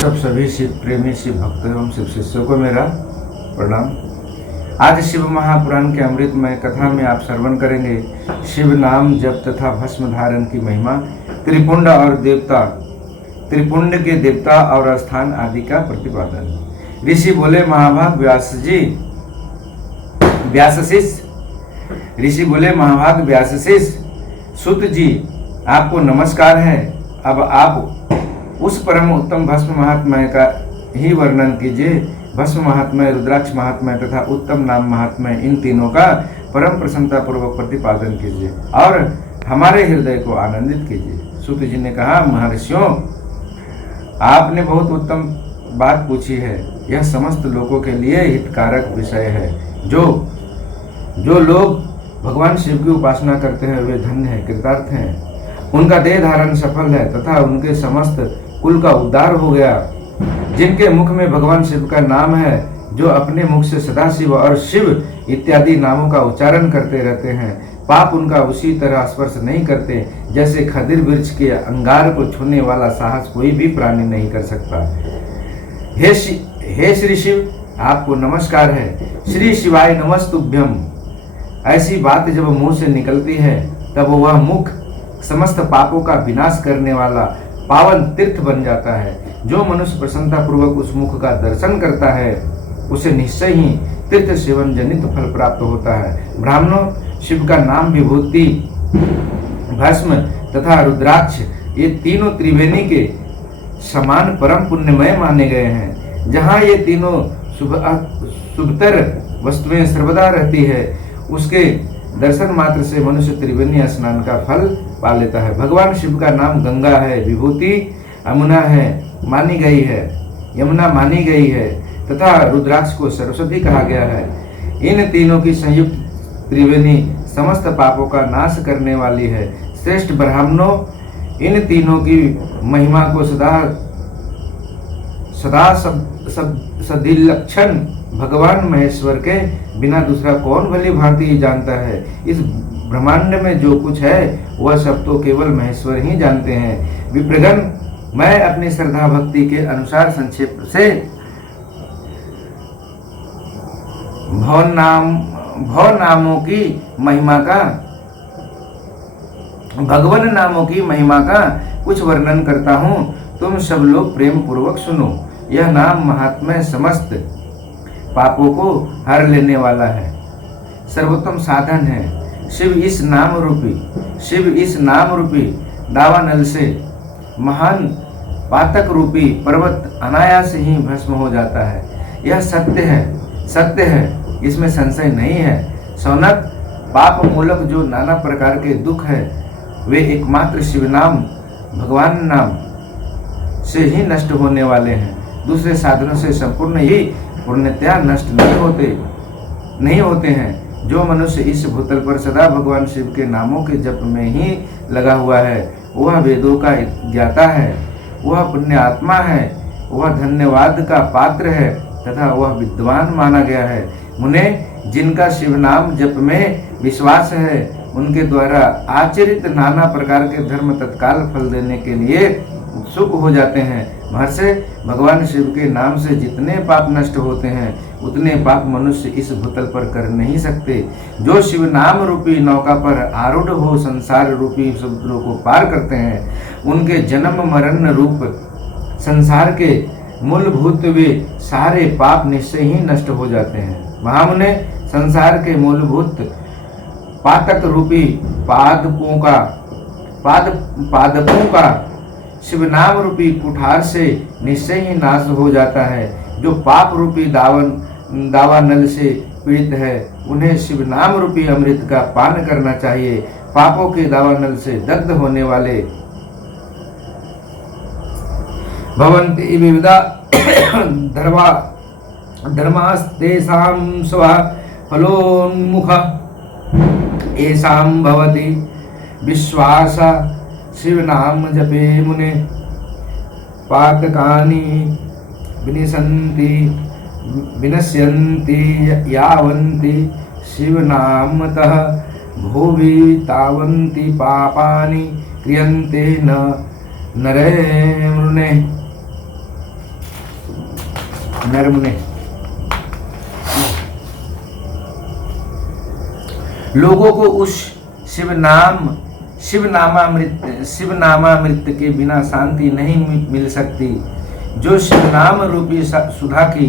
सभी शिव प्रेमी शिव भक्तों एवं शिव शिष्यों को मेरा प्रणाम। आज शिव महापुराण के अमृतमय कथा में आप श्रवण करेंगे शिव नाम जप तथा भस्म धारण की महिमा, त्रिपुंड और देवता, त्रिपुंड के देवता और स्थान आदि का प्रतिपादन। ऋषि बोले महाभाग व्यास जी, ऋषि बोले महाभाग व्यास सुत जी, आपको नमस्कार है। अब आप उस परम उत्तम भस्म महात्म्य का ही वर्णन कीजिए। भस्म महात्म्य, रुद्राक्ष महात्म्य तथा उत्तम नाम महात्म्य, इन तीनों का परम प्रसन्नता पूर्वक प्रतिपादन कीजिए और हमारे हृदय को आनंदित कीजिए। सूत जी ने कहा, महर्षियों, आपने बहुत उत्तम बात पूछी है। यह समस्त लोगों के लिए हितकारक विषय है। जो लोग भगवान शिव की उपासना करते हैं वे धन्य हैं, कृतार्थ हैं। उनका देह धारण सफल है तथा उनके समस्त कुल का उद्धार हो गया। जिनके मुख में भगवान शिव का नाम है, जो अपने मुख से सदाशिव और शिव इत्यादि नामों का उच्चारण करते रहते हैं, पाप उनका उसी तरह स्पर्श नहीं करते जैसे खदिर वृक्ष के अंगार को छूने वाला साहस कोई भी प्राणी नहीं कर सकता। हे श्री शिव, आपको नमस्कार है। श्री शिवाय नमस्तुभ्यम। ऐसी बात जब मुंह से निकलती है तब वह मुख समस्त पापों का विनाश करने वाला पावन तीर्थ बन जाता है। जो मनुष्य प्रसन्नता पूर्वक उस मुख का दर्शन करता है उसे निश्चय ही तीर्थ सेवन जनित फल प्राप्त होता है। ब्राह्मणों, शिव का नाम, विभूति, भस्म तथा रुद्राक्ष, ये तीनों त्रिवेणी के समान परम पुण्यमय माने गए हैं। जहाँ ये तीनों शुभतर वस्तुएं सर्वदा रहती है, उसके दर्शन मात्र से मनुष्य त्रिवेणी स्नान का फल पा लेता है। भगवान शिव का नाम गंगा है, विभूति यमुना है मानी गई है, यमुना मानी गई है तथा रुद्राक्ष को सरस्वती कहा गया है। इन तीनों की संयुक्त त्रिवेणी समस्त पापों का नाश करने वाली है। श्रेष्ठ ब्राह्मणों, इन तीनों की महिमा को सदा सदिलक्षण भगवान महेश्वर के बिना दूसरा कौन भली भांति जानता है। इस ब्रह्मांड में जो कुछ है वह सब तो केवल महेश्वर ही जानते हैं। विप्रगण, मैं अपनी श्रद्धा भक्ति के अनुसार संक्षेप से भगवान नामों की महिमा का कुछ वर्णन करता हूँ। तुम सब लोग प्रेम पूर्वक सुनो। यह नाम महात्म्य समस्त पापों को हर लेने वाला है, सर्वोत्तम साधन है। शिव इस नाम रूपी दावानल से महान पातक रूपी पर्वत अनायास ही भस्म हो जाता है। यह सत्य है, इसमें संशय नहीं है। सौनक, पाप मूलक जो नाना प्रकार के दुख है वे एकमात्र शिव नाम, भगवान नाम से ही नष्ट होने वाले हैं। दूसरे साधनों से संपूर्ण ही पूर्णतया नष्ट नहीं होते हैं। जो मनुष्य इस भूतल पर सदा भगवान शिव के नामों के जप में ही लगा हुआ है, वह वेदों का ज्ञाता है, वह पुण्य आत्मा है, वह धन्यवाद का पात्र है तथा वह विद्वान माना गया है। मुने, जिनका शिव नाम जप में विश्वास है, उनके द्वारा आचरित नाना प्रकार के धर्म तत्काल फल देने के लिए उत्सुक हो जाते हैं। महर्षि, भगवान शिव के नाम से जितने पाप नष्ट होते हैं उतने पाप मनुष्य इस भूतल पर कर नहीं सकते। जो शिव नाम रूपी नौका पर आरूढ़ हो संसार रूपी समुद्रों को पार करते हैं, उनके जन्म मरण रूप संसार के मूलभूत वे सारे पाप निश्चय ही नष्ट हो जाते हैं। महामुने, संसार के मूलभूत पातक रूपी पादपों का शिव नाम रूपी कुठार से निश्चय ही नाश हो जाता है। जो पाप रूपी दावानल से पीड़ित है, उन्हें शिव नाम रूपी अमृत का पान करना चाहिए। पापों के दावानल से दग्ध होने वाले भवन्ति विविधा धर्मास्तेषां स्व फलोन्मुख येषां भवति विश्वास शिव नाम जपे मुने पातकानि विनश्यन्ति यावन्ति शिव नामतः भुवि तावन्ति पापानि क्रियन्ते न नरे मृणे। नरमुने। लोगों को उस शिवनामामृत के बिना शांति नहीं मिल सकती। जो शिवनाम रूपी सुधा की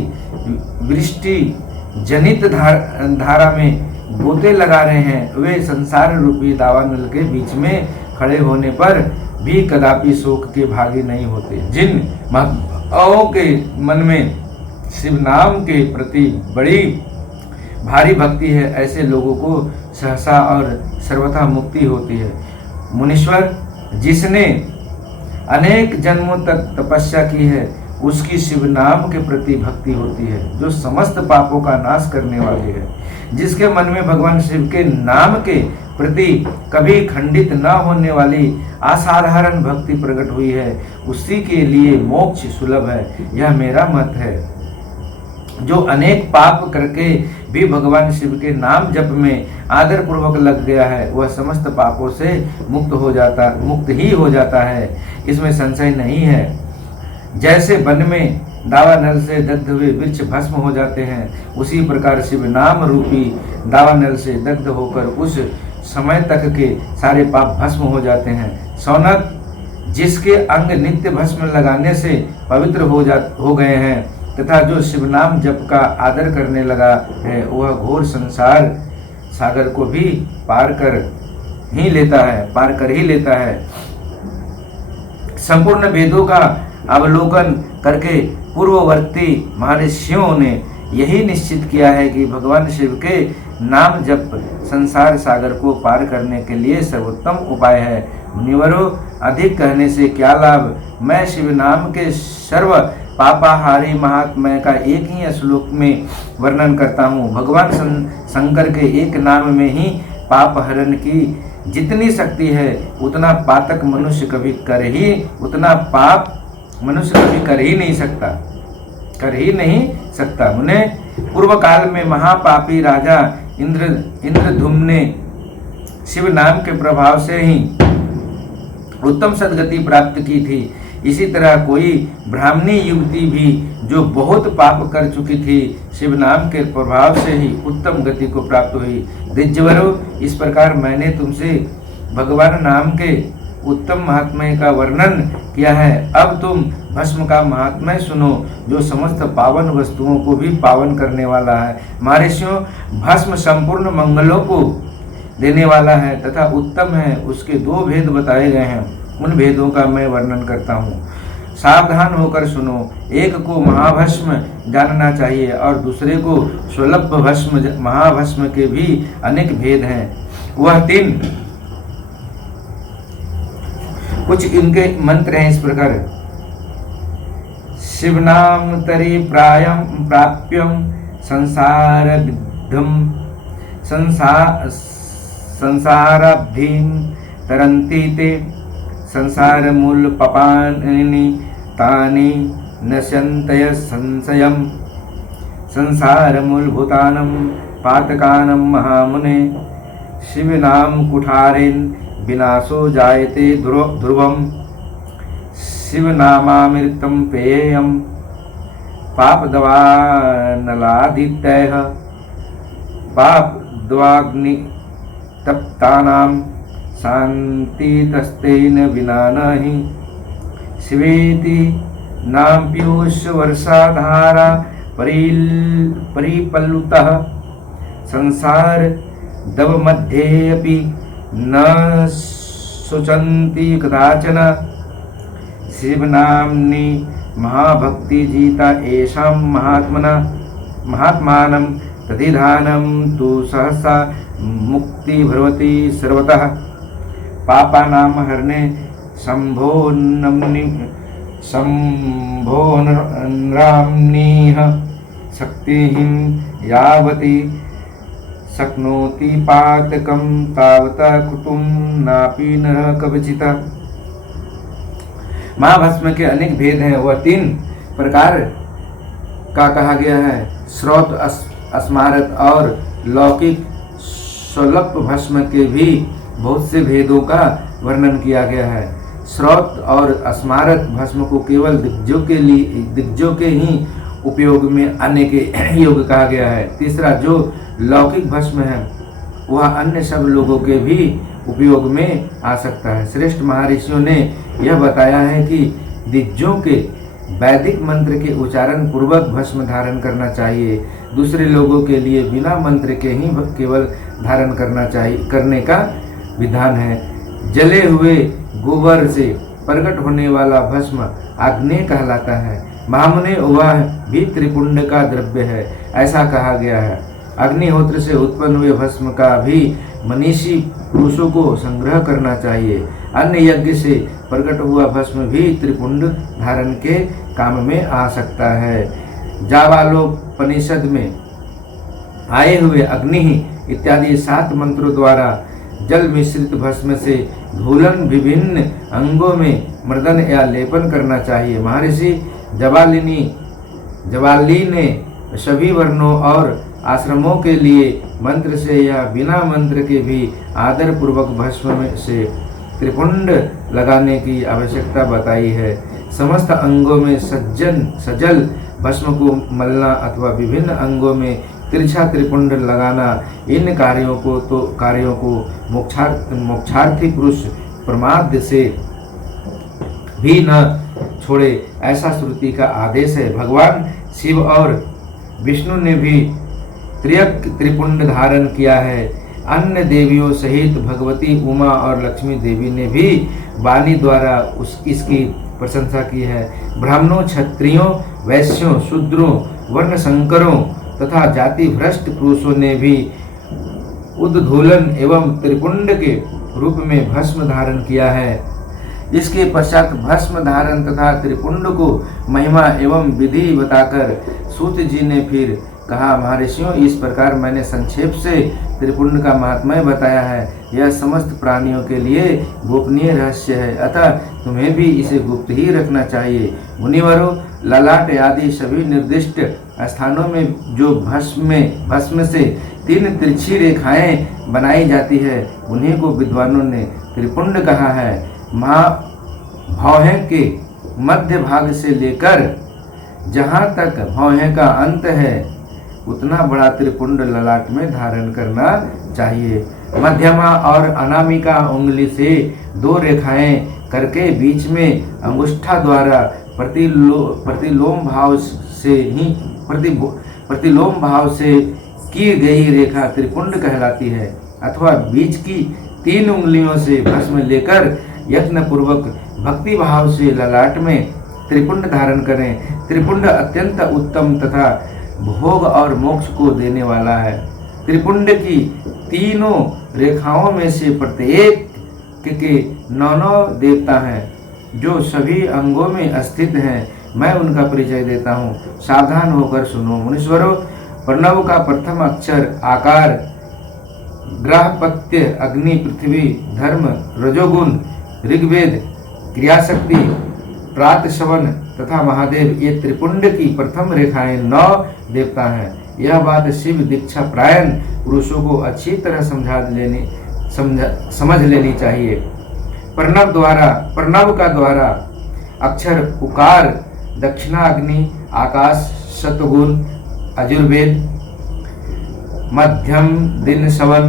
वृष्टि जनित धारा में गोते लगा रहे हैं, वे संसार रूपी दावानल के बीच में खड़े होने पर भी कदापि शोक के भागी नहीं होते। जिन भक्तों के मन में शिव नाम के प्रति बड़ी भारी भक्ति है, ऐसे लोगों को सहसा और सर्वथा मुक्ति होती है। मुनीश्वर, जिसने अनेक जन्मों तक तपस्या की है, उसकी शिव नाम के प्रति भक्ति होती है, जो समस्त पापों का नाश करने वाले है। जिसके मन में भगवान शिव के नाम के प्रति कभी खंडित न होने वाली असाधारण भक्ति प्रकट हुई है, उसी के लिए मोक्ष सुलभ है। यह मेरा मत है। जो अनेक पाप करके भी भगवान शिव के नाम जप में आदर पूर्वक लग गया है, वह समस्त पापों से मुक्त ही हो जाता है, इसमें संशय नहीं है। जैसे वन में दावानल से दग्ध हुए वृक्ष भस्म हो जाते हैं, उसी प्रकार शिव नाम रूपी दावानल से दग्ध होकर उस समय तक के सारे पाप भस्म हो जाते हैं। सौनक, जिसके अंग नित्य भस्म लगाने से पवित्र हो गए हैं तथा जो शिव नाम जप का आदर करने लगा है, वह घोर संसार सागर को भी पार कर ही लेता है। संपूर्ण वेदों का अवलोकन करके पूर्ववर्ती महर्षियों ने यही निश्चित किया है कि भगवान शिव के नाम जप संसार सागर को पार करने के लिए सर्वोत्तम उपाय है। मुनिवरों, अधिक कहने से क्या लाभ। मैं शिव नाम के सर्व पापाहारी महात्म्य का एक ही श्लोक में वर्णन करता हूँ। भगवान शंकर के एक नाम में ही पाप हरण की जितनी शक्ति है, उतना पातक मनुष्य कभी कर ही नहीं सकता। उन्हें पूर्व काल में महापापी राजा इंद्रधुम्न ने शिव नाम के प्रभाव से ही उत्तम सदगति प्राप्त की थी। इसी तरह कोई ब्राह्मणी युवती भी जो बहुत पाप कर चुकी थी, शिव नाम के प्रभाव से ही उत्तम गति को प्राप्त हुई। द्विजवरों, इस प्रकार मैंने तुमसे भगवान नाम के उत्तम महात्म्य का वर्णन किया है। अब तुम भस्म का महात्म्य सुनो, जो समस्त पावन वस्तुओं को भी पावन करने वाला है। महर्षियों, भस्म संपूर्ण मंगलों को देने वाला है तथा उत्तम है। उसके दो भेद बताए गए हैं, उन भेदों का मैं वर्णन करता हूँ। सावधान होकर सुनो। एक को महाभस्म जानना चाहिए और दूसरे को स्वल्प भस्म। महाभस्म के भी अनेक भेद हैं। वह 3 कुछ इनके मंत्र हैं इस प्रकार। शिवनाम तरी प्राप्यम संसाराब्धिं तरन्ति ते संसार मूल पपानि तानि नश्यन्तय संशयम् संसार मूलभूतानं पातकानं महामुने शिवनाम कुठारेन विनाशो जायते ध्रुवम् शिवनामामृतं पेयम् पापदवानलादित्यः पापद्वाग्नि तप्तानां शान्तितस्तेन विना नहि शिवेति नाम पीयूष वर्षाधारा परिपल्लुतः संसार दव मध्येऽपि न शुचन्ति कदाचन शिवनाम्नि महाभक्ति जीता येषां महात्मानं तदिधानं तु सहसा मुक्ति भवति सर्वतः पापानां हरणे शम्भोन्राम्निः शक्तिः यावती शक्नोति पातकं तावता कुतुं नापि नरः कवचित्। महाभस्म के अनेक भेद हैं। वह 3 प्रकार का कहा गया है। श्रौत, अस्मारत और लौकिक स्वल्प भस्म के भी बहुत से भेदों का वर्णन किया गया है। श्रौत और अस्मारत भस्म को केवल दिग्गजों के ही उपयोग में आने के योग्य कहा गया है। तीसरा, जो लौकिक भस्म है वह अन्य सब लोगों के भी उपयोग में आ सकता है। श्रेष्ठ महर्षियों ने यह बताया है कि दिग्गजों के वैदिक मंत्र के उच्चारण पूर्वक भस्म धारण करना चाहिए। दूसरे लोगों के लिए बिना मंत्र के ही केवल धारण करने का विधान है। जले हुए गोबर से प्रकट होने वाला भस्म अग्नि कहलाता है। महामुने वह भी त्रिपुंड का द्रव्य है, ऐसा कहा गया है। अग्निहोत्र से उत्पन्न हुए भस्म का भी मनीषी पुरुषों को संग्रह करना चाहिए। अन्य यज्ञ से प्रकट हुआ भस्म भी त्रिपुंड धारण के काम में आ सकता है। जाबालोपनिषद में आए हुए अग्नि इत्यादि 7 मंत्रों द्वारा जल मिश्रित भस्म से धूलन विभिन्न अंगों में मर्दन या लेपन करना चाहिए। महर्षि जवाली ने सभी वर्णों और आश्रमों के लिए मंत्र से या बिना मंत्र के भी आदर पूर्वक भस्म में से त्रिपुंड लगाने की आवश्यकता बताई है। समस्त अंगों में सजल भस्म को मलना अथवा विभिन्न अंगों में तिरछा त्रिपुंड लगाना, इन कार्यों को मोक्षार्थी पुरुष प्रमाद से भी न छोड़े, ऐसा श्रुति का आदेश है। भगवान शिव और विष्णु ने भी त्रिपुंड धारण किया है। अन्य देवियों सहित भगवती उमा और लक्ष्मी देवी ने भी वाणी द्वारा इसकी प्रशंसा की है। ब्राह्मणों, क्षत्रियों, वैश्यों, शूद्रों, वर्ण संकरों तथा जाति भ्रष्ट पुरुषों ने भी उद्धूलन एवं त्रिपुंड के रूप में भस्म धारण किया है। इसके पश्चात भस्म धारण तथा त्रिपुंड को महिमा एवं विधि बताकर सूत जी ने फिर कहा, महर्षियों, इस प्रकार मैंने संक्षेप से त्रिपुंड का महात्म्य बताया है। यह समस्त प्राणियों के लिए गोपनीय रहस्य है, अतः तुम्हें भी इसे गुप्त ही रखना चाहिए। मुनिवरों, ललाट आदि सभी निर्दिष्ट स्थानों में जो भस्म से 3 तिरछी रेखाएं बनाई जाती है, उन्हीं को विद्वानों ने त्रिपुंड कहा है। भौहें के मध्य भाग से लेकर जहाँ तक भौहें का अंत है उतना बड़ा त्रिपुंड ललाट में धारण करना चाहिए। मध्यमा और अनामिका उंगली से 2 रेखाएं करके बीच में अंगुष्ठा द्वारा प्रतिलोम भाव से की गई रेखा त्रिपुंड कहलाती है। अथवा बीच की 3 उंगलियों से भस्म लेकर यत्न पूर्वक भक्ति भाव से ललाट में त्रिपुंड धारण करें। त्रिपुंड अत्यंत उत्तम तथा भोग और मोक्ष को देने वाला है। त्रिपुंड की 3 रेखाओं में से प्रत्येक के 9 देवता हैं जो सभी अंगों में स्थित हैं। मैं उनका परिचय देता हूँ, सावधान होकर सुनो। मुनीश्वरों, प्रणव का प्रथम अक्षर आकार, ग्रहपत्य, अग्नि, पृथ्वी, धर्म, रजोगुण, ऋग्वेद, क्रियाशक्ति, प्रातश्रवण तथा महादेव, ये त्रिपुंड की प्रथम रेखाएं 9 देवता हैं। यह बात शिव दीक्षा प्रायण पुरुषों को अच्छी तरह समझ लेनी चाहिए। प्रणव का द्वारा अक्षर उकार, दक्षिणाग्नि, आकाश, शतगुण, अजुर्वेद, मध्यम दिन सवन,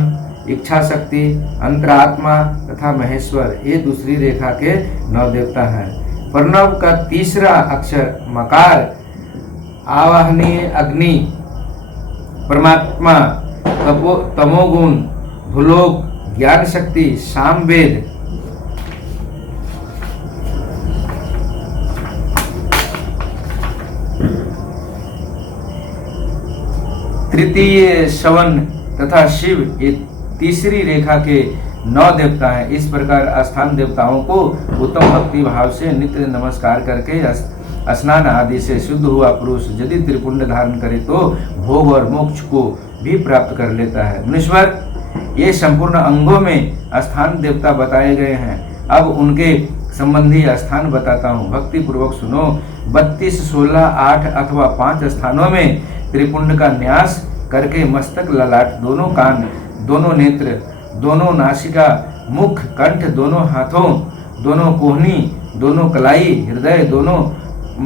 इच्छा शक्ति, अंतरात्मा तथा महेश्वर, ये दूसरी रेखा के 9 देवता हैं। प्रणव का तीसरा अक्षर मकार, आवाहनीय अग्नि, परमात्मा, तमोगुण, भूलोक, ज्ञान शक्ति, सामवेद, तृतीय शवन तथा शिव, ये तीसरी रेखा के 9 देवता हैं। इस प्रकार स्थान देवताओं को उत्तम भक्ति भाव से नित्य नमस्कार करके स्नान आदि से शुद्ध हुआ पुरुष यदि त्रिपुंड धारण करे तो भोग और मोक्ष को भी प्राप्त कर लेता है। मुनीश्वर, ये संपूर्ण अंगों में स्थान देवता बताए गए हैं। अब उनके संबंधी स्थान बताता हूँ, भक्ति पूर्वक सुनो। 32, 16, 8 अथवा 5 स्थानों में त्रिपुंड का न्यास करके मस्तक, ललाट, दोनों कान, दोनों नेत्र, दोनों नासिका, मुख, कंठ, दोनों हाथों, दोनों कोहनी, दोनों कलाई, हृदय, दोनों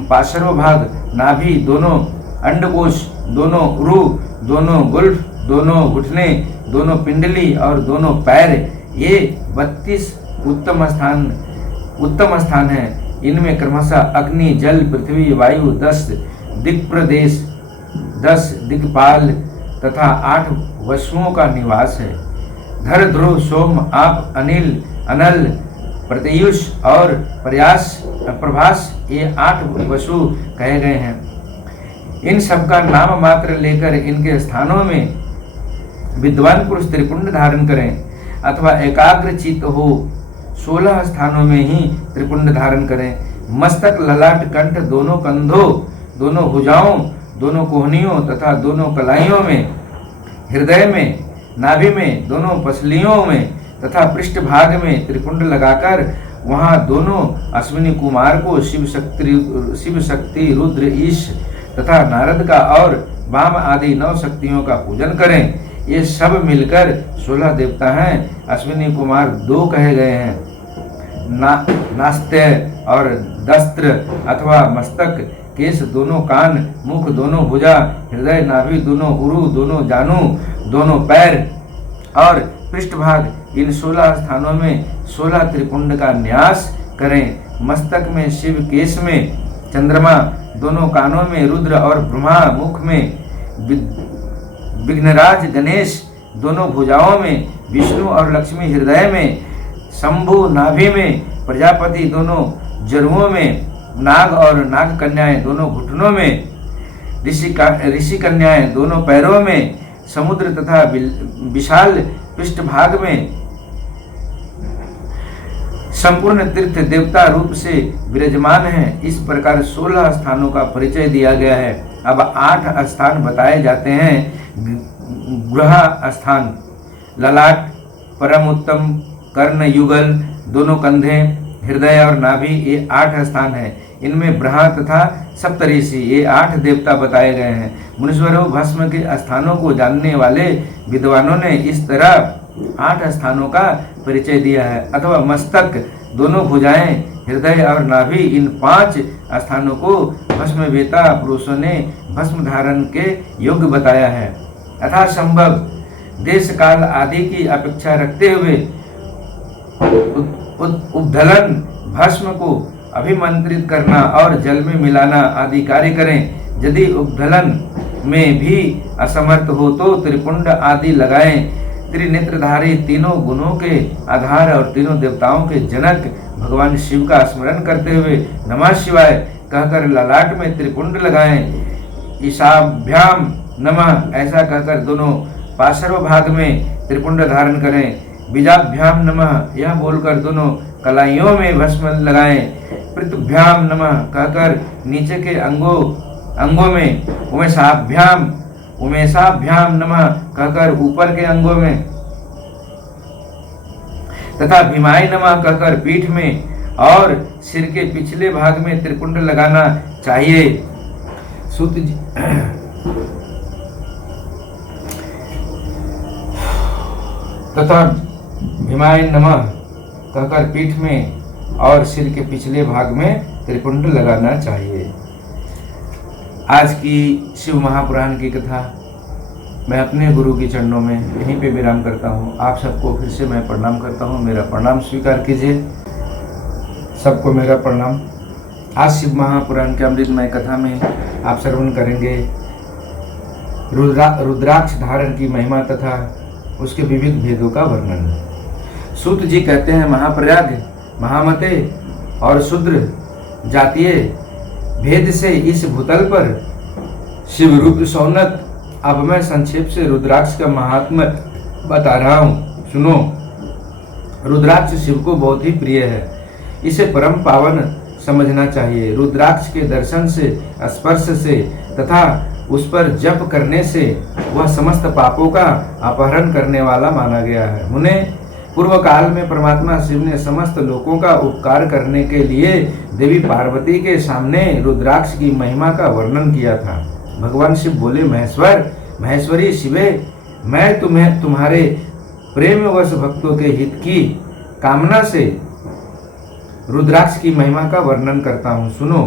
पार्श्व भाग, नाभि, दोनों अंडकोश, दोनों उरु, दोनों गुल्फ, दोनों घुटने, दोनों पिंडली और दोनों पैर, ये 32 उत्तम स्थान है। इनमें क्रमशः अग्नि, जल, पृथ्वी, वायु, 10 दिक्प्रदेश, 10 दिक्पाल तथा 8 वसुओं का निवास है। धर, ध्रुव, सोम, आप, अनिल, अनल, प्रत्युष और प्रभास, ये 8 वसु कहे गए हैं। इन सब का नाम मात्र लेकर इनके स्थानों में विद्वान पुरुष त्रिपुंड धारण करें अथवा एकाग्र चित्त हो 16 स्थानों में ही त्रिपुंड धारण करें। मस्तक, ललाट, कंठ, दोनों कंधों, दोनों भुजाओं, दोनों कोहनियों तथा दोनों कलाइयों में, हृदय में, नाभि में, दोनों पसलियों में तथा पृष्ठभाग में त्रिपुंड लगाकर वहां दोनों अश्विनी कुमार को शिव शक्ति, रुद्र, ईश तथा नारद का और वाम आदि 9 शक्तियों का पूजन करें। ये सब मिलकर 16 देवता हैं। अश्विनी कुमार 2 कहे गए हैं, नास्त्य और दस्त्र अथवा मस्तक, केश, दोनों कान, मुख, दोनों भुजा, हृदय, नाभि, दोनों उरु, दोनों जानू, दोनों पैर और पृष्ठभाग, इन 16 स्थानों में 16 त्रिपुंड का न्यास करें। मस्तक में शिव, केश में चंद्रमा, दोनों कानों में रुद्र और ब्रह्मा, मुख में विघ्नराज गणेश, दोनों भुजाओं में विष्णु और लक्ष्मी, हृदय में शंभु, नाभि में प्रजापति, दोनों जरुओं में नाग और नाग कन्याएं, दोनों घुटनों में ऋषि कन्याएं, दोनों पैरों में समुद्र तथा विशाल पृष्ठभाग में संपूर्ण तीर्थ देवता रूप से विराजमान है। इस प्रकार 16 स्थानों का परिचय दिया गया है। अब 8 स्थान बताए जाते हैं। ग्रह स्थान, ललाट, परम उत्तम, कर्ण युगल, दोनों कंधे, हृदय और नाभि, ये 8 स्थान है। इनमें ब्रह्मा तथा सप्तऋषि, ये 8 देवता बताए गए हैं। मुनीश्वरों, भस्म के स्थानों को जानने वाले विद्वानों ने इस तरह 8 स्थानों का परिचय दिया है। अथवा मस्तक, दोनों भुजाएं, हृदय और नाभि, इन 5 स्थानों को भस्मवेता पुरुषों ने भस्म धारण के योग्य बताया है। अथा संभव देश काल आदि की अपेक्षा रखते हुए उपधलन, भस्म को अभिमंत्रित करना और जल में मिलाना आदि कार्य करें। यदि उपधलन में भी असमर्थ हो तो त्रिपुंड आदि लगाएं। त्रिनेत्रधारी, तीनों गुणों के आधार और तीनों देवताओं के जनक भगवान शिव का स्मरण करते हुए नमः शिवाय कहकर ललाट में त्रिपुंड लगाएं। ईशाभ्याम नमः ऐसा कहकर दोनों पार्श्व भाग में त्रिपुंड धारण करें। बीजाभ्याम नमः यह बोलकर दोनों कलाइयों में भस्म लगाएं। पृथुभ्याम नमः कहकर नीचे के अंगों में, उमेशाभ्याम नमः कहकर ऊपर के अंगों में तथा भीमाय नमः कहकर पीठ में और सिर के पिछले भाग में त्रिपुंड लगाना चाहिए। सूत जी तथा भीमाय नमः कहकर पीठ में और सिर के पिछले भाग में त्रिपुंड लगाना चाहिए। आज की शिव महापुराण की कथा मैं अपने गुरु के चरणों में यहीं पे विराम करता हूँ। आप सबको फिर से मैं प्रणाम करता हूँ। मेरा प्रणाम स्वीकार कीजिए। सबको मेरा प्रणाम। आज शिव महापुराण के अमृतमय कथा में आप श्रवण करेंगे रुद्राक्ष धारण की महिमा तथा उसके विविध भेदों का वर्णन। सूत जी कहते हैं, महाप्रयाग, महामते और शूद्र जातीय भेद से इस भूतल पर शिव रूप सौनक। अब मैं संक्षेप से रुद्राक्ष का महात्म्य बता रहा हूँ, सुनो। रुद्राक्ष शिव को बहुत ही प्रिय है, इसे परम पावन समझना चाहिए। रुद्राक्ष के दर्शन से, स्पर्श से तथा उस पर जप करने से वह समस्त पापों का अपहरण करने वाला माना गया है। मुने, पूर्व काल में परमात्मा शिव ने समस्त लोगों का उपकार करने के लिए देवी पार्वती के सामने रुद्राक्ष की महिमा का वर्णन किया था। भगवान शिव बोले, महेश्वरी शिवे, मैं तुम्हें तुम्हारे प्रेमवश भक्तों के हित की कामना से रुद्राक्ष की महिमा का वर्णन करता हूँ, सुनो।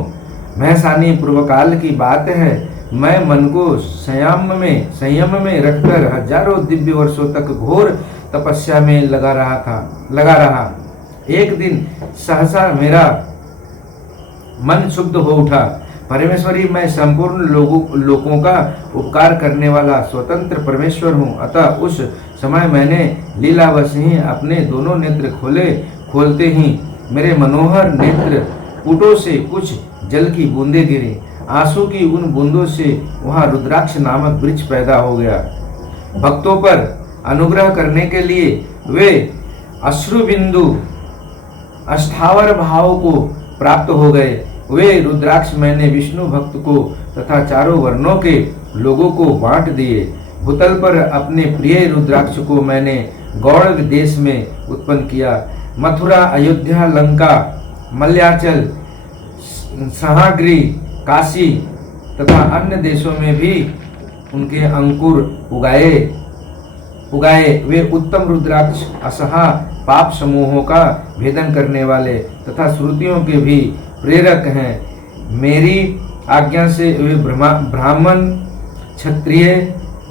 महसानी पूर्वकाल की बात है। मैं मन को संयम में रखकर हजारों दिव्य वर्षों तक घोर तपस्या में लगा रहा। एक दिन सहसा मेरा मन शुद्ध हो उठा। परमेश्वरी, मैं संपूर्ण लोगों का उपकार करने वाला स्वतंत्र परमेश्वर हूँ। अतः उस समय मैंने लीलावश ही अपने दोनों नेत्र खोलते ही मेरे मनोहर नेत्र पुटों से कुछ जल की बूंदें गिरी। आंसू की उन बूंदों से वहाँ रुद्राक्ष नामक वृक्ष पैदा हो गया। भक्तों पर अनुग्रह करने के लिए वे अश्रुबिंदु अस्थावर भाव को प्राप्त हो गए। वे रुद्राक्ष मैंने विष्णु भक्त को तथा चारों वर्णों के लोगों को बांट दिए। भूतल पर अपने प्रिय रुद्राक्ष को मैंने गौड़ देश में उत्पन्न किया। मथुरा, अयोध्या, लंका, मल्याचल, सहाग्री, काशी तथा अन्य देशों में भी उनके अंकुर उगाए। वे उत्तम रुद्राक्ष असहा पाप समूहों का भेदन करने वाले तथा श्रुतियों के भी प्रेरक हैं। मेरी आज्ञा से वे ब्राह्मण, क्षत्रिय,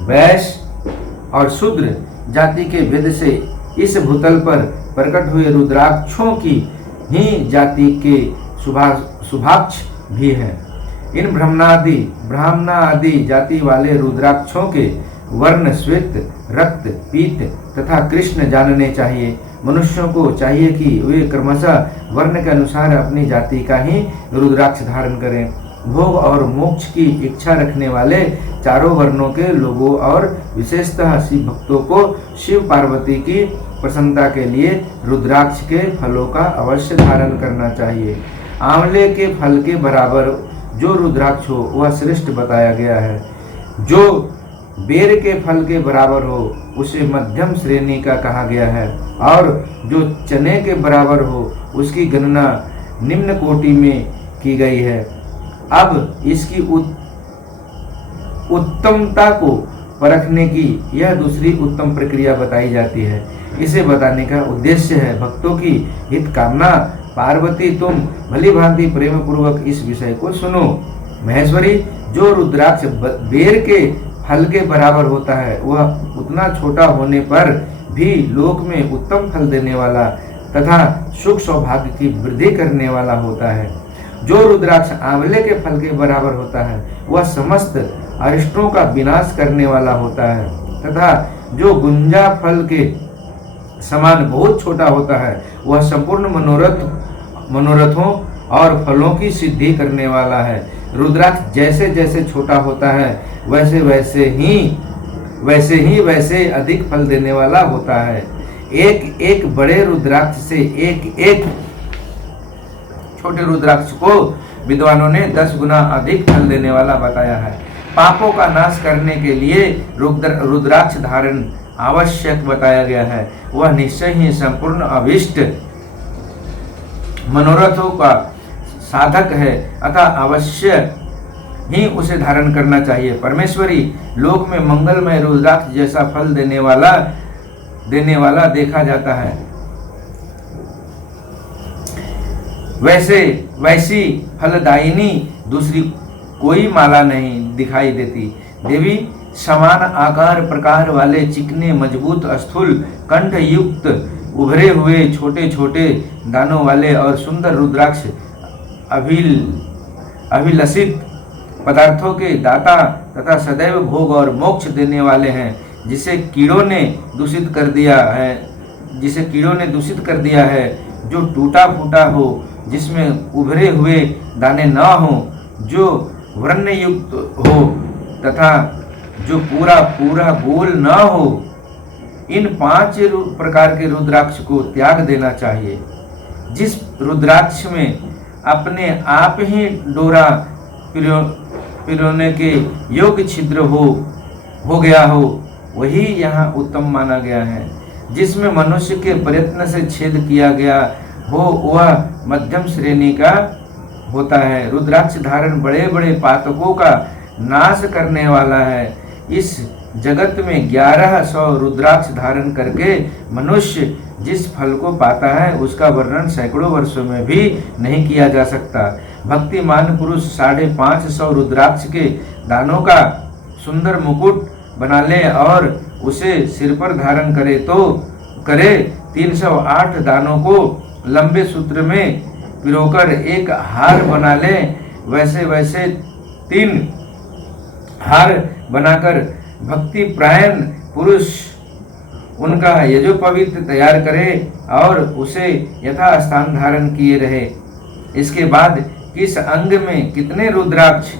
वैश्य और शूद्र जाति के भेद से इस भूतल पर प्रकट हुए रुद्राक्षों की ही जाति के शुभाक्ष भी हैं। इन ब्राह्मण आदि जाति वाले रुद्राक्षों के वर्ण श्वेत, रक्त, पीत तथा कृष्ण जानने चाहिए। मनुष्यों को चाहिए कि वे क्रमशः वर्ण के अनुसार अपनी जाति का ही रुद्राक्ष धारण करें। भोग और मोक्ष की इच्छा रखने वाले चारों वर्णों के लोगों और विशेषतः शिव भक्तों को शिव पार्वती की प्रसन्नता के लिए रुद्राक्ष के फलों का अवश्य धारण करना चाहिए। आंवले के फल के बराबर जो रुद्राक्ष हो वह श्रेष्ठ बताया गया है। जो बेर के फल के बराबर हो उसे मध्यम श्रेणी का कहा गया है, और जो चने के बराबर हो उसकी गणना निम्न कोटि में की गई है। अब इसकी उत्तमता को परखने की यह दूसरी उत्तम प्रक्रिया बताई जाती है। इसे बताने का उद्देश्य है भक्तों की हित कामना। पार्वती, तुम भली भांति प्रेम पूर्वक इस विषय को सुनो। महेश्वरी, जो रुद्राक्ष बेर के फल के बराबर होता है वह उतना छोटा होने पर भी लोक में उत्तम फल देने वाला तथा सुख सौभाग्य की वृद्धि करने वाला होता है। जो रुद्राक्ष आंवले के फल के बराबर होता है वह समस्त अरिष्टों का विनाश करने वाला होता है, तथा जो गुंजा फल के समान बहुत छोटा होता है वह संपूर्ण मनोरथों और फलों की सिद्धि करने वाला है। रुद्राक्ष जैसे जैसे छोटा होता है वैसे अधिक फल देने वाला होता है। एक एक बड़े रुद्राक्ष से एक छोटे रुद्राक्ष को विद्वानों ने 10 गुना अधिक फल देने वाला बताया है। पापों का नाश करने के लिए रुद्राक्ष धारण आवश्यक बताया गया है। वह निश्चय ही संपूर्ण अभिष्ट मनोरथों का साधक है, अतः अवश्य ही उसे धारण करना चाहिए। परमेश्वरी, लोक में मंगलमय रुद्राक्ष जैसा फल देने वाला देखा जाता है, वैसी फलदायिनी दूसरी कोई माला नहीं दिखाई देती। देवी, समान आकार प्रकार वाले चिकने मजबूत स्थूल कंठ युक्त उभरे हुए छोटे छोटे दानों वाले और सुंदर रुद्राक्ष अभिलषित पदार्थों के दाता तथा सदैव भोग और मोक्ष देने वाले हैं। जिसे कीड़ों ने दूषित कर दिया है, जो टूटा फूटा हो, जिसमें उभरे हुए दाने न हो, जो वर्ण युक्त हो तथा जो पूरा गोल न हो, इन 5 प्रकार के रुद्राक्ष को त्याग देना चाहिए। जिस रुद्राक्ष में अपने आप ही डोरा पिरोने के योग्य छिद्र हो गया हो वही यहाँ उत्तम माना गया है। जिसमें मनुष्य के प्रयत्न से छेद किया गया हो वह मध्यम श्रेणी का होता है। रुद्राक्ष धारण बड़े बड़े पातकों का नाश करने वाला है। इस जगत में 1100 रुद्राक्ष धारण करके मनुष्य जिस फल को पाता है उसका वर्णन सैकड़ों वर्षों में भी नहीं किया जा सकता। भक्तिमान पुरुष 550 रुद्राक्ष के दानों का सुंदर मुकुट बना ले और उसे सिर पर धारण करे 308 दानों को लंबे सूत्र में पिरोकर एक हार बना ले। वैसे 3 हार बनाकर भक्ति प्रायण पुरुष उनका यजोपवीत तैयार करे और उसे यथास्थान धारण किए रहे। इसके बाद किस अंग में कितने रुद्राक्ष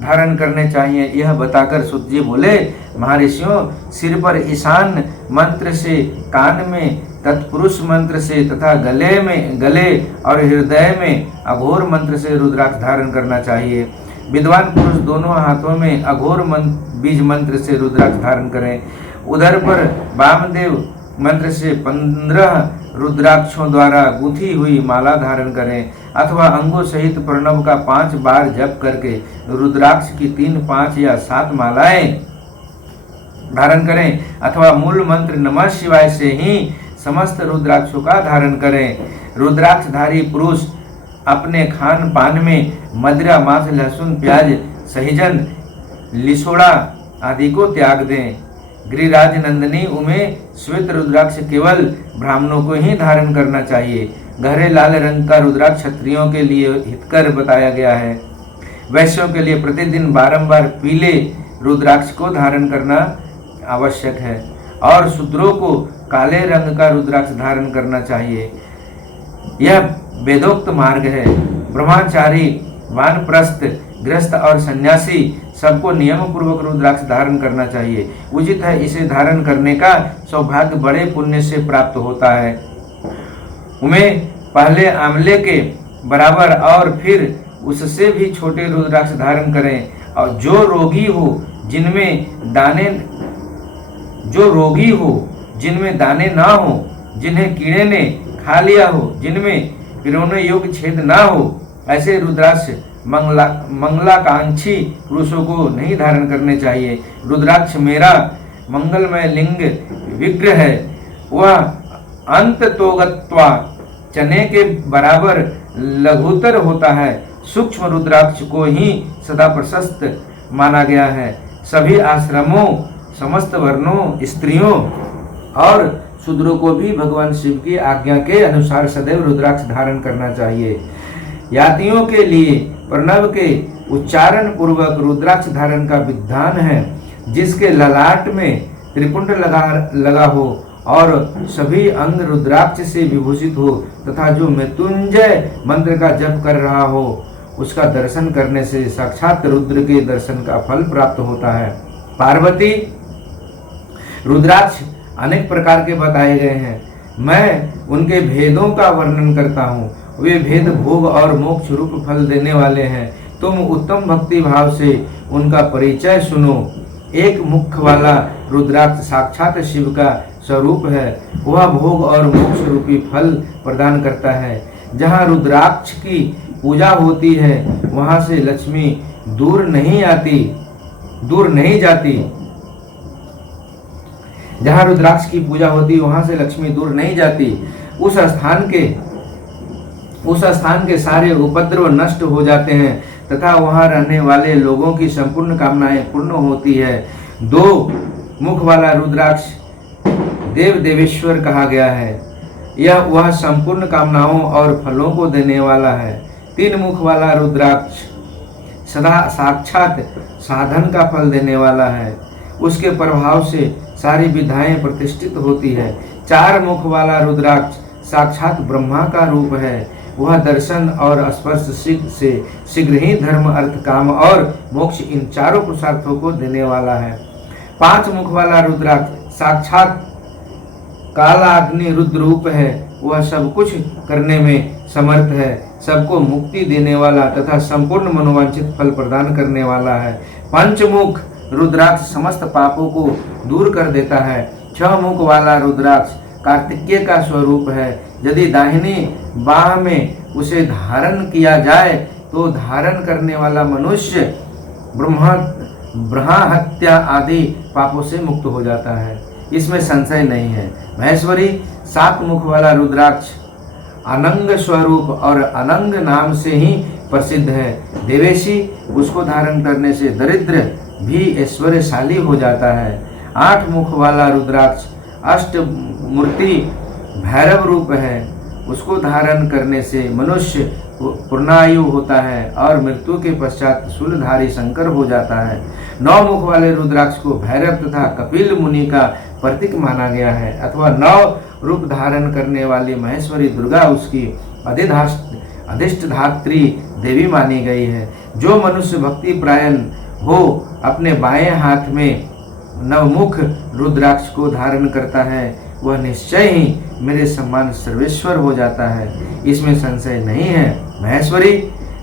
धारण करने चाहिए यह बताकर सूत जी बोले, महर्षियों, सिर पर ईशान मंत्र से, कान में तत्पुरुष मंत्र से तथा गले और हृदय में अघोर मंत्र से रुद्राक्ष धारण करना चाहिए। विद्वान पुरुष दोनों हाथों में अघोर बीज मंत्र से रुद्राक्ष धारण करें। उधर पर वामदेव मंत्र से 15 रुद्राक्षों द्वारा गुथी हुई माला धारण करें अथवा अंगों सहित प्रणव का 5 बार जप करके रुद्राक्ष की 3, 5 या 7 मालाएं धारण करें अथवा मूल मंत्र नमः शिवाय से ही समस्त रुद्राक्षों का धारण करें। रुद्राक्षधारी पुरुष अपने खान पान में मदिरा, मांस, लहसुन, प्याज, सहिजन, लिसोड़ा आदि को त्याग दें। गिरिराज नंदिनी उमे श्वेत रुद्राक्ष केवल ब्राह्मणों को ही धारण करना चाहिए। गहरे लाल रंग का रुद्राक्ष क्षत्रियों के लिए हितकर बताया गया है। वैश्यों के लिए प्रतिदिन बारंबार पीले रुद्राक्ष को धारण करना आवश्यक है और शूद्रों को काले रंग का रुद्राक्ष धारण करना चाहिए। यह वेदोक्त मार्ग है। ब्रह्मचारी, वानप्रस्थ, गृहस्थ और सन्यासी सबको नियम पूर्वक रुद्राक्ष धारण करना चाहिए। उचित है, इसे धारण करने का सौभाग्य बड़े पुण्य से प्राप्त होता है। उन्हें पहले आंवले के बराबर और फिर उससे भी छोटे रुद्राक्ष धारण करें। और जो रोगी हो जिनमें दाने ना हो, जिन्हें कीड़े ने खा लिया हो, जिनमें पिरोने योग्य छेद ना हो, ऐसे रुद्राक्ष मंगलाकांक्षी पुरुषों को नहीं धारण करने चाहिए। रुद्राक्ष मेरा मंगलमय लिंग विग्रह है। वह अंततोगत्वा चने के बराबर लघुतर होता है। सूक्ष्म रुद्राक्ष को ही सदा प्रशस्त माना गया है। सभी आश्रमों, समस्त वर्णों, स्त्रियों और शूद्रों को भी भगवान शिव की आज्ञा के अनुसार सदैव रुद्राक्ष धारण करना चाहिए। यातियों के लिए प्रणव के उच्चारण पूर्वक रुद्राक्ष धारण का विधान है। जिसके ललाट में त्रिपुंड लगा हो और सभी अंग रुद्राक्ष से विभूषित हो तथा जो मृत्युंजय मंत्र का जप कर रहा हो, उसका दर्शन करने से साक्षात रुद्र के दर्शन का फल प्राप्त होता है। पार्वती, रुद्राक्ष अनेक प्रकार के बताए गए हैं। मैं उनके भेदों का वर्णन करता हूँ। वे भेद भोग और मोक्ष रूप फल देने वाले हैं। तुम उत्तम भक्ति भाव से उनका परिचय सुनो। एक मुख वाला रुद्राक्ष साक्षात शिव का स्वरूप है। वह भोग और मोक्ष रूपी फल प्रदान करता है। जहाँ रुद्राक्ष की पूजा होती है वहाँ से लक्ष्मी दूर नहीं जाती। जहाँ रुद्राक्ष की पूजा होती वहाँ से लक्ष्मी दूर नहीं जाती। उस स्थान के सारे उपद्रव नष्ट हो जाते हैं तथा वहाँ रहने वाले लोगों की संपूर्ण कामनाएं पूर्ण होती है। 2 मुख वाला रुद्राक्ष देव देवेश्वर कहा गया है। वह संपूर्ण कामनाओं और फलों को देने वाला है। 3 मुख वाला रुद्राक्ष सदा साक्षात साधन का फल देने वाला है। उसके प्रभाव से सारी विधाएं प्रतिष्ठित होती है। 4 मुख वाला रुद्राक्ष साक्षात ब्रह्मा का रूप है। वह दर्शन और स्पर्श से शीघ्र ही धर्म, अर्थ, काम और मोक्ष इन चारों पुरुषार्थों को देने वाला है। 5 मुख वाला रुद्राक्ष साक्षात कालाग्नि रुद्र रूप है। वह सब कुछ करने में समर्थ है, सबको मुक्ति देने वाला तथा संपूर्ण मनोवांछित फल प्रदान करने वाला है। 5 मुख रुद्राक्ष समस्त पापों को दूर कर देता है। 6 मुख वाला रुद्राक्ष कार्तिकेय का स्वरूप है। यदि दाहिनी बाह में उसे धारण किया जाए तो धारण करने वाला मनुष्य ब्रह्मा हत्या आदि पापों से मुक्त हो जाता है। इसमें संशय नहीं है। महेश्वरी, 7 मुख वाला रुद्राक्ष अनंग स्वरूप और अनंग नाम से ही प्रसिद्ध है। देवेशी उसको धारण करने से दरिद्र भी ऐश्वर्यशाली हो जाता है। 8 मुख वाला रुद्राक्ष अष्ट मूर्ति भैरव रूप है। उसको धारण करने से मनुष्य पूर्णायु होता है और मृत्यु के पश्चात शूलधारी शंकर हो जाता है। 9 मुख वाले रुद्राक्ष को भैरव तथा कपिल मुनि का प्रतीक माना गया है, अथवा 9 रूप धारण करने वाली महेश्वरी दुर्गा उसकी अधिष्ठधात्री देवी मानी गई है। जो मनुष्य भक्ति प्रायण हो अपने बाएं हाथ में नवमुख रुद्राक्ष को धारण करता है, वह निश्चय ही मेरे समान सर्वेश्वर हो जाता है, इसमें संशय नहीं है। महेश्वरी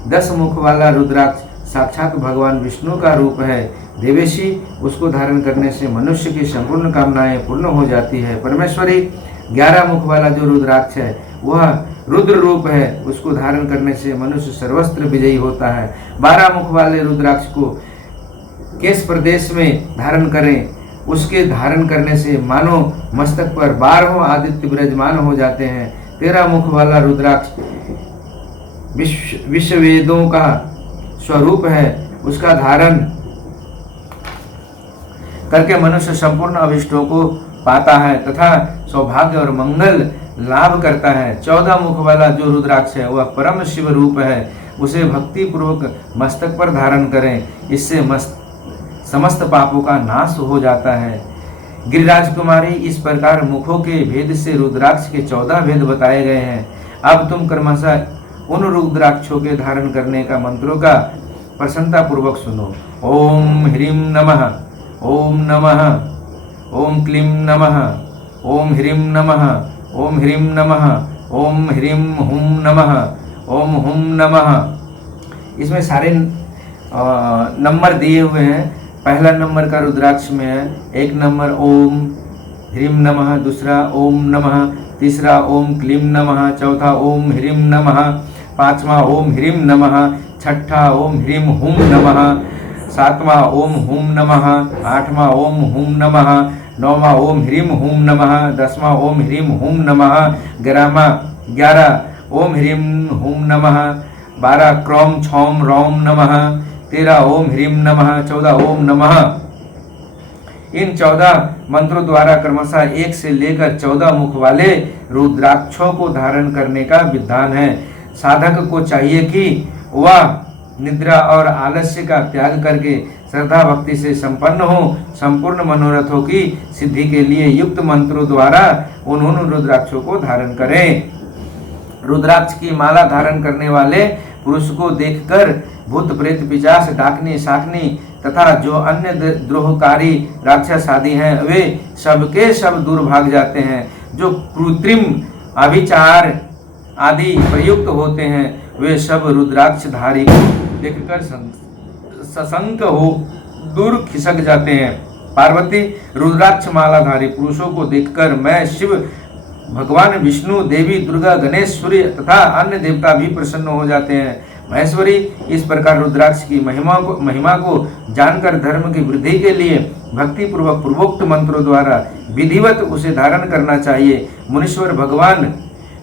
10 मुख वाला रुद्राक्ष साक्षात भगवान विष्णु का रूप है। देवेशी उसको धारण करने से मनुष्य की संपूर्ण कामनाएं पूर्ण हो जाती है। परमेश्वरी 11 मुख वाला जो रुद्राक्ष है वह रुद्र रूप है। उसको धारण करने से मनुष्य सर्वस्त्र विजयी होता है। 12 मुख वाले रुद्राक्ष को केश प्रदेश में धारण करें, उसके धारण करने से मानो मस्तक पर 12 आदित्य विराजमान हो जाते हैं। 13 मुख वाला रुद्राक्ष विश्व वेदों का स्वरूप है। उसका धारण करके मनुष्य संपूर्ण अभिष्टों को पाता है तथा सौभाग्य और मंगल लाभ करता है। 14 मुख वाला जो रुद्राक्ष है वह परम शिव रूप है। उसे भक्ति पूर्वक मस्तक पर धारण करें, इससे समस्त पापों का नाश हो जाता है। गिरिराज कुमारी, इस प्रकार मुखों के भेद से रुद्राक्ष के 14 भेद बताए गए हैं। अब तुम क्रमशः उन रुद्राक्षों के धारण करने का मंत्रों का प्रसन्नता पूर्वक सुनो। ओम ह्रीं नमः, ओम नमः, ओम क्लीं नमः, ओम ह्रीं नमः, ओम ह्रीं नमः, ओम ह्रीं हुं नमः, ओम हुं नमः। इसमें सारे नंबर दिए हुए हैं। पहला नंबर का रुद्राक्ष में है 1 नंबर ओम ह्रीं नमः, दूसरा ओम नमः, तीसरा ओम क्लीं नमः, चौथा ओम ह्रीं नमः, 5वां ओम ह्रीं नमः, 6ठा ओम ह्रीं हुं नमः, 7वां ओम हुं नमः, 8वां ओम हुं नमः, 9वां ओम ह्रीं हुं नमः, 10वां ओम ह्रीं हुं नमः, 11 ओम ह्रीं हुं नमः, 12 क्रोम छौम रौम नमः, 13 ओम ह्रीं नमः, 14 ओम नमः। इन 14 मंत्रों द्वारा क्रमशः 1 से लेकर 14 मुख वाले रुद्राक्षों को धारण करने का विधान है। साधक को चाहिए कि वह निद्रा और आलस्य का त्याग करके श्रद्धा भक्ति से संपन्न हो, संपूर्ण मनोरथों की सिद्धि के लिए युक्त मंत्रों द्वारा उन रुद्राक्षों को धारण करें। रुद्राक्ष की माला धारण करने वाले पुरुष को देखकर भूत प्रेत पिशाच डाकनी शाकनी तथा जो अन्य द्रोहकारी राक्षस आदि हैं वे सबके सब दूर भाग जाते हैं। जो कृत्रिम अभिचार आदि प्रयुक्त होते हैं वे सब रुद्राक्षधारी को देखकर सशंक हो दूर खिसक जाते हैं। पार्वती, रुद्राक्ष मालाधारी पुरुषों को देखकर मैं शिव, भगवान विष्णु, देवी दुर्गा, गणेश, सूर्य तथा अन्य देवता भी प्रसन्न हो जाते हैं। महेश्वरी, इस प्रकार रुद्राक्ष की महिमा को जानकर धर्म की वृद्धि के लिए भक्ति पूर्वक पूर्वोक्त मंत्रों द्वारा विधिवत उसे धारण करना चाहिए। मुनीश्वर भगवान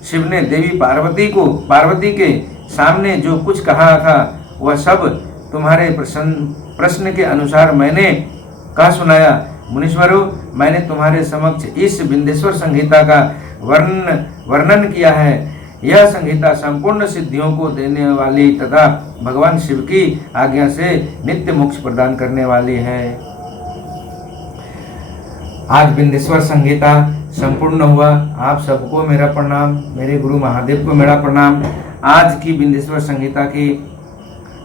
शिव ने देवी पार्वती के सामने जो कुछ कहा था वह सब तुम्हारे प्रश्न के अनुसार मैंने कह सुनाया। मुनीश्वरों, मैंने तुम्हारे समक्ष इस विंध्येश्वर संहिता का वर्णन किया है। यह संहिता संपूर्ण सिद्धियों को देने वाली तथा भगवान शिव की आज्ञा से नित्य मोक्ष प्रदान करने वाली है। आज विंध्येश्वर संहिता संपूर्ण हुआ। आप सबको मेरा प्रणाम, मेरे गुरु महादेव को मेरा प्रणाम। आज की विंध्येश्वर संहिता की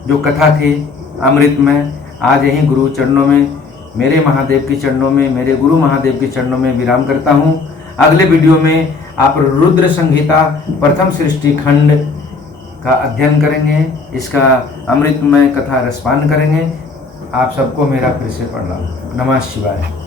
जो कथा थी अमृत में, आज यहीं गुरु चरणों में, मेरे महादेव के चरणों में, मेरे गुरु महादेव के चरणों में विराम करता हूँ। अगले वीडियो में आप रुद्र संहिता प्रथम सृष्टि खंड का अध्ययन करेंगे, इसका अमृतमय कथा रसपान करेंगे। आप सबको मेरा फिर से प्रणाम। नमः शिवाय।